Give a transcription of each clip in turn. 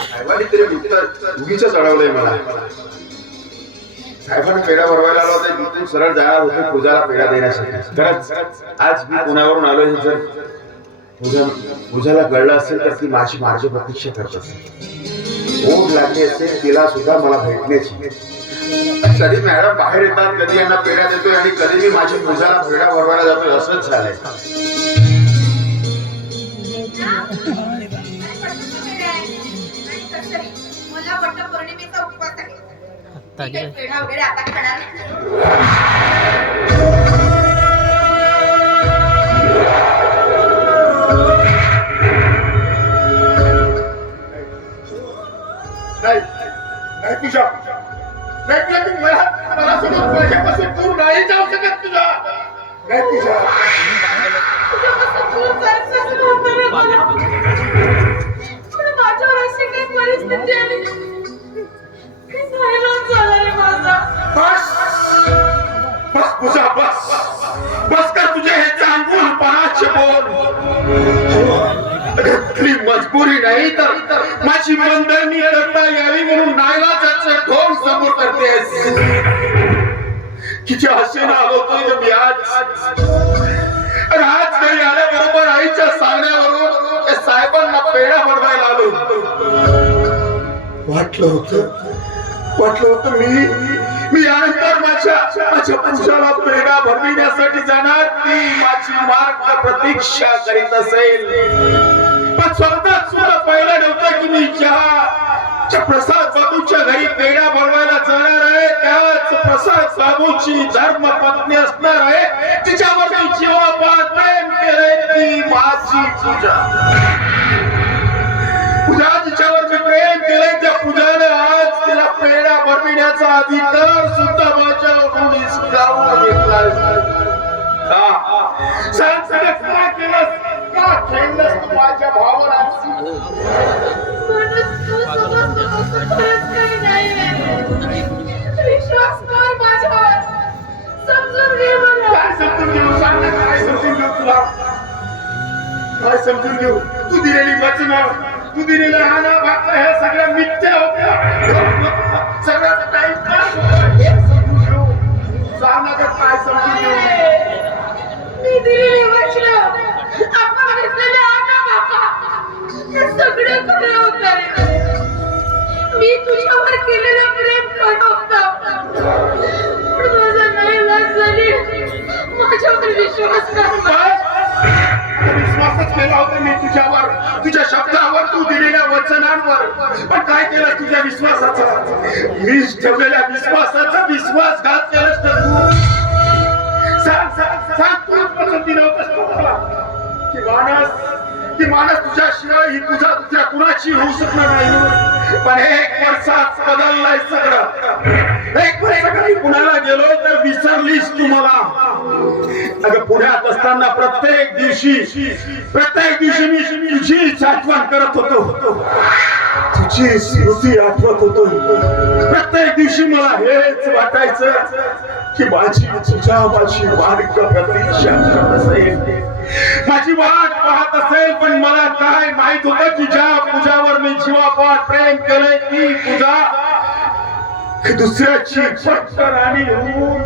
साहेबांनी तरी उगीच चढवलंय मला. साहेबांना पेढा भरवायला आलो होता, तिथून सरळ जाणार होते पूजाला पेढा देण्यासाठी. खरंच आज मी पुण्यावरून आलोय. जर पूजाला कळलं असेल तर ती माझी प्रतीक्षा करत असेल. ओढ लागली असेल तिला सुद्धा मला भेटण्याची. कधी मॅडम बाहेर येतात, कधी यांना पेढा देतोय आणि कधी मी माझी पूजाला पेढा भरवायला जातोय. असंच झालंय. पेढा वगैरे आता खाणार नाही तुझ्या नाही मला सोडून माझ्यापासून दूर नाही जाऊ शकत. तुझा नाही तुझ्या माझ्यावर अशी काही परिस्थिती आली. बस पूजा बस कर तुझे हे चांगून पणाचे बोल. घातली मजबुरी नाही तर माझी मंडळी करता यावी म्हणून नाईलाजाचे ढोंग समोर करतेस. तिच्या हसेना होतोय मी आज घरी आल्याबरोबर आईच्या सांगण्यावरून साहेबांना पेढा बनवायला आलो. वाटलं होतं मी यानंतर माझ्या पूजाला पेढा भरविण्यासाठी जाणार. ती माझी मार्ग प्रतीक्षा करीत असेल. पण स्वतःच मला पहिलं नव्हतं की मी ज्या प्रसाद बाबूच्या घरी पेढा बनवायला जाणार आहे त्याच प्रसाद बाबूची धर्मपत्नी असणार आहे. तिच्यावर मी जीवापाड प्रेम केलंय. ती माझी पूजा जिच्यावर मी प्रेम केलंय त्या पूजाने आज तिला पेढा भरविण्याचा अधिकार सुद्धा माझ्यावरून हिसकावून घेतलाय. का खेळलंस तू माझ्या भावनांशी? विश्वास कर माझ्यावर. समजून घे मला. काय समजून घेऊ? सांग ना काय समजून घेऊ तुला? काय समजून घेऊ? तू दिलेली वचनं, तू दिलेला हाना भाग हे सगळं मिथ्या होत्या. सगळं टाइम पास होतं. हे समजून घेऊ. सांग ना काय समजून घेऊ? मी दिलेली वचनं, आपण घेतलेले हाना भाग हे सगळं खरं होतं. मी तुझ्यावर केलेलं प्रेम खरं होतं. माझा नाही लाज झाली. माझ्यावर विश्वास कर. विश्वासच केला होता मी तुझ्यावर, तुझ्या शब्दावर, तू दिलेल्या वचनांवर. पण काय केलं तुझ्या विश्वासाचा? मी ठेवलेल्या विश्वासाचा विश्वासघात केलास तर तू. सांग तूच पसंती नव्हतंस मला की मानस तुझ्याशिवाय ही पूजा दुसऱ्या कुणाची होऊ शकणार नाही. पण एक वर्षात बदललाय सगळं. एक वर्षाखाली पुण्याला गेलो तर विसरलीस तू मला. अगं पुण्यात असताना प्रत्येक दिवशी मी तुझीच आठवण करत होतो. तुझी स्मृती आठवत होतो. प्रत्येक दिवशी मला हेच वाटायचं की माझी वाट प्रतीक्षा करत असेल, माझी वाट पाहत असेल. पण मला काय माहित होतं की ज्या पूजावर मी जीवापाड प्रेम केलंय ती पूजा दुसऱ्याची फक्त राणी होऊन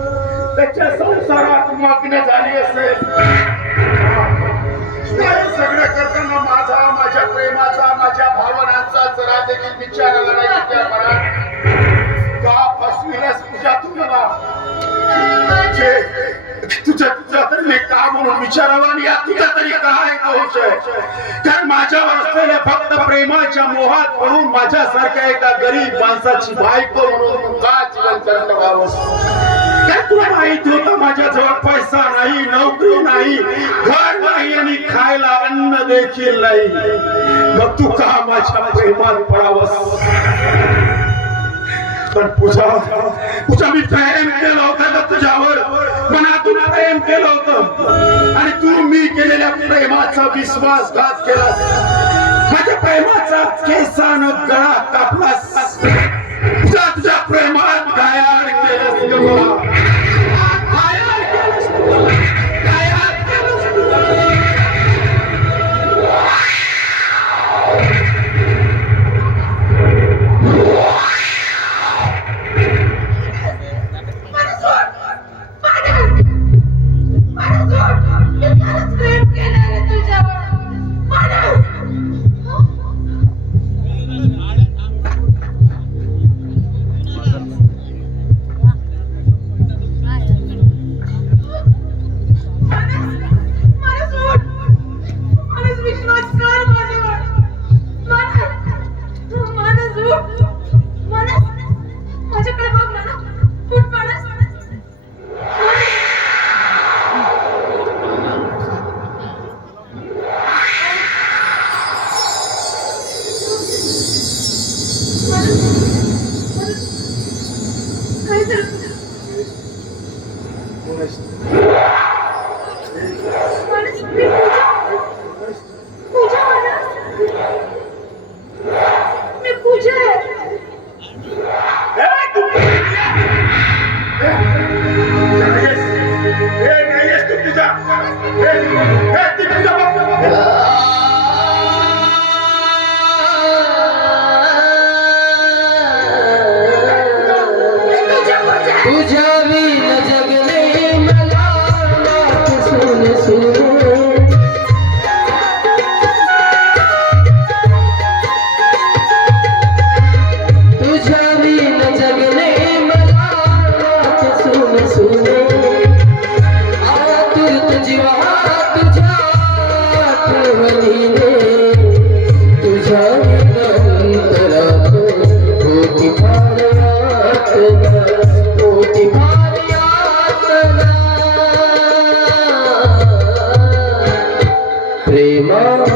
त्याच्या संसारात मग्न झाली असेल. सगळं करताना माझ्या प्रेमाचा, माझ्या भावनांचा जरा देखील विचार आला नाही तुझ्या मनात. का फसविलंस पूजा तू मला? तुझा तरी मी का म्हणून विचारावं आणि या तुझा तरी काय दोष आहे? कारण माझ्यावर असलेल्या फक्त प्रेमाच्या मोहात पडून माझ्यासारख्या एका गरीब माणसाची बायको म्हणून का जीवन जगवावंस? काय तुला माहित होतं माझ्याजवळ पैसा नाही, नोकरी नाही, घर नाही आणि खायला अन्न देखील नाही. मग तू का माझ्या प्रेमात पडावंस? पण पूजा मी प्रेम केलं होतं ना तुझ्यावर, मनातून प्रेम केलं होतं आणि तू मी केलेल्या प्रेमाचा विश्वासघात केलास. माझ्या प्रेमाचा केसानं गळा कापलास. मानस माझ्याकडे बघ ना उठ मानस काय झालं मानस मी पूजा मानस मी पूजा आहे तुझ्या विन जगले मला नाथ सुन सुन तुझ्या विन जगले मला नाथ सुन सुन आतुरत जीवा तुझ्या आठवणीने तुझ्या विन अंतरात होती फार यातना होती फार यातना प्रेमा